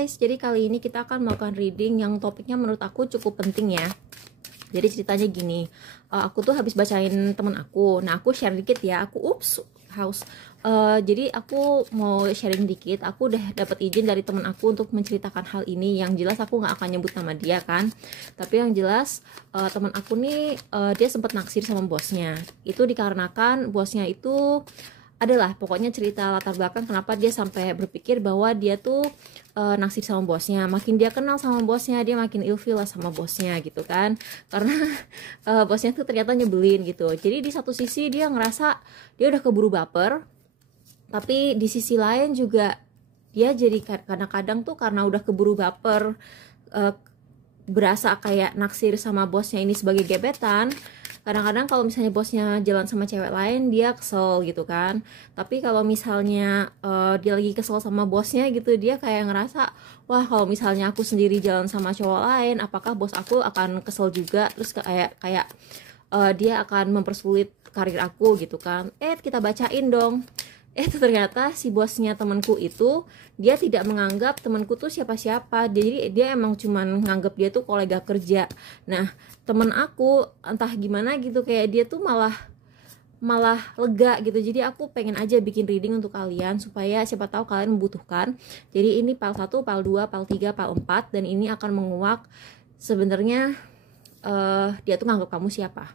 guys, jadi kali ini kita akan melakukan reading yang topiknya menurut aku cukup penting ya. Jadi ceritanya gini, aku tuh habis bacain temen aku. Nah aku share dikit ya, jadi aku mau sharing dikit. Aku udah dapat izin dari temen aku untuk menceritakan hal ini. Yang jelas aku nggak akan nyebut nama dia kan, tapi yang jelas temen aku nih dia sempat naksir sama bosnya. Itu dikarenakan bosnya itu adalah pokoknya cerita latar belakang kenapa dia sampai berpikir bahwa dia tuh naksir sama bosnya. Makin dia kenal sama bosnya, dia makin ilfil lah sama bosnya gitu kan, karena bosnya tuh ternyata nyebelin gitu. Jadi di satu sisi dia ngerasa dia udah keburu baper, tapi di sisi lain juga dia jadi kadang-kadang tuh karena udah keburu baper, berasa kayak naksir sama bosnya ini sebagai gebetan. Kadang-kadang kalau misalnya bosnya jalan sama cewek lain dia kesel gitu kan. Tapi kalau misalnya dia lagi kesel sama bosnya gitu, dia kayak ngerasa, wah kalau misalnya aku sendiri jalan sama cowok lain, apakah bos aku akan kesel juga, terus kayak dia akan mempersulit karir aku gitu kan. Kita bacain dong. Ternyata si bosnya temanku itu dia tidak menganggap temanku tuh siapa-siapa. Jadi dia emang cuman nganggap dia tuh kolega kerja. Nah temen aku entah gimana gitu, kayak dia tuh malah lega gitu. Jadi aku pengen aja bikin reading untuk kalian supaya siapa tahu kalian membutuhkan. Jadi ini PAL 1, PAL 2, PAL 3, PAL 4, dan ini akan menguak sebenarnya dia tuh nganggap kamu siapa.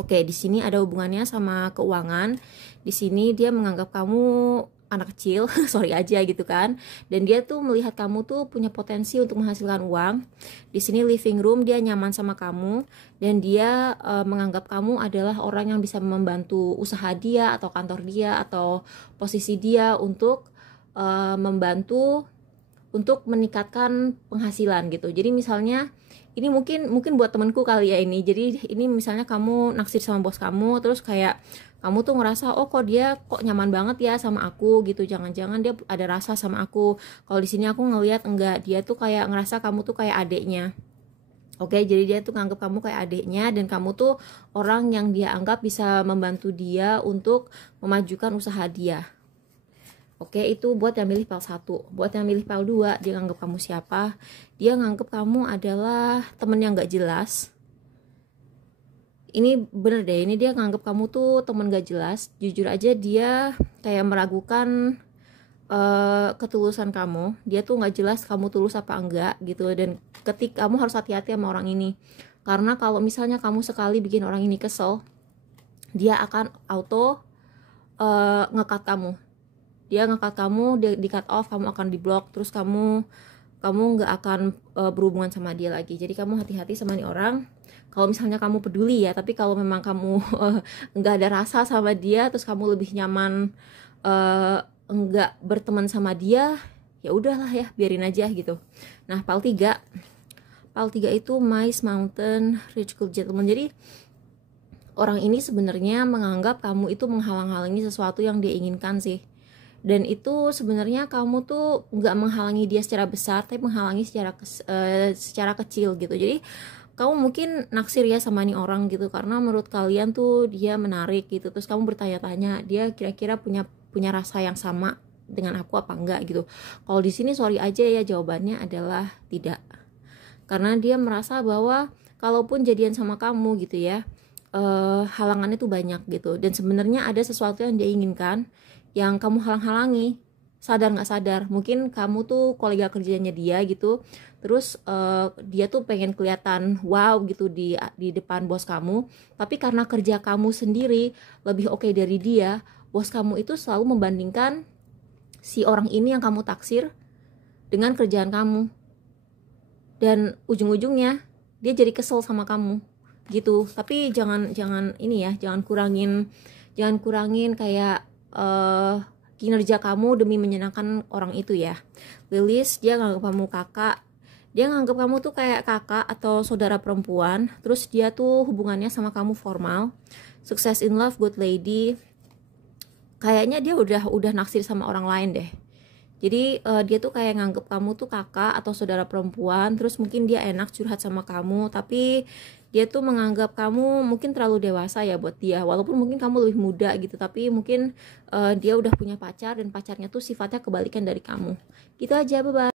Oke, di sini ada hubungannya sama keuangan. Di sini dia menganggap kamu anak kecil, sorry aja gitu kan. Dan dia tuh melihat kamu tuh punya potensi untuk menghasilkan uang. Di sini living room, dia nyaman sama kamu dan dia menganggap kamu adalah orang yang bisa membantu usaha dia atau kantor dia atau posisi dia untuk membantu untuk meningkatkan penghasilan gitu. Jadi misalnya ini mungkin buat temenku kali ya ini. Jadi ini misalnya kamu naksir sama bos kamu, terus kayak kamu tuh ngerasa, oh kok dia kok nyaman banget ya sama aku gitu. Jangan-jangan dia ada rasa sama aku. Kalau di sini aku ngelihat enggak, dia tuh kayak ngerasa kamu tuh kayak adeknya. Oke, jadi dia tuh nganggap kamu kayak adeknya dan kamu tuh orang yang dia anggap bisa membantu dia untuk memajukan usaha dia. Oke, itu buat yang milih PAL 1. Buat yang milih PAL 2, dia nganggap kamu siapa? Dia nganggap kamu adalah temen yang gak jelas. Ini bener deh, ini dia nganggap kamu tuh temen gak jelas. Jujur aja dia kayak meragukan ketulusan kamu. Dia tuh gak jelas kamu tulus apa enggak gitu. Dan kamu harus hati-hati sama orang ini. Karena kalau misalnya kamu sekali bikin orang ini kesel, dia akan auto nge-cut kamu. Dia nge-cut kamu, dia di-cut off, kamu akan di-block, terus kamu nggak akan berhubungan sama dia lagi. Jadi kamu hati-hati sama nih orang. Kalau misalnya kamu peduli ya, tapi kalau memang kamu nggak ada rasa sama dia, terus kamu lebih nyaman nggak berteman sama dia, ya udahlah ya, biarin aja gitu. Nah, PAL 3 itu Mice Mountain Rich Cool Gentleman. Jadi orang ini sebenarnya menganggap kamu itu menghalang-halangi sesuatu yang dia inginkan sih. Dan itu sebenarnya kamu tuh nggak menghalangi dia secara besar, tapi menghalangi secara kecil gitu. Jadi kamu mungkin naksir ya sama nih orang gitu karena menurut kalian tuh dia menarik gitu. Terus kamu bertanya-tanya dia kira-kira punya rasa yang sama dengan aku apa enggak gitu. Kalau di sini sorry aja ya, jawabannya adalah tidak. Karena dia merasa bahwa kalaupun jadian sama kamu gitu ya, halangannya tuh banyak gitu. Dan sebenarnya ada sesuatu yang dia inginkan yang kamu halang-halangi, sadar nggak sadar. Mungkin kamu tuh kolega kerjanya dia gitu, terus dia tuh pengen kelihatan wow gitu di depan bos kamu, tapi karena kerja kamu sendiri lebih oke dari dia, bos kamu itu selalu membandingkan si orang ini yang kamu taksir dengan kerjaan kamu, dan ujung-ujungnya dia jadi kesel sama kamu gitu. Tapi jangan ini ya, jangan kurangin kayak kinerja kamu demi menyenangkan orang itu ya. Lilis, dia nganggap kamu kakak. Dia nganggap kamu tuh kayak kakak atau saudara perempuan. Terus dia tuh hubungannya sama kamu formal. Success in love, good lady. Kayaknya dia udah naksir sama orang lain deh. Jadi dia tuh kayak nganggap kamu tuh kakak atau saudara perempuan. Terus mungkin dia enak curhat sama kamu, tapi dia tuh menganggap kamu mungkin terlalu dewasa ya buat dia, walaupun mungkin kamu lebih muda gitu, tapi mungkin dia udah punya pacar dan pacarnya tuh sifatnya kebalikan dari kamu. Gitu aja, bye bye.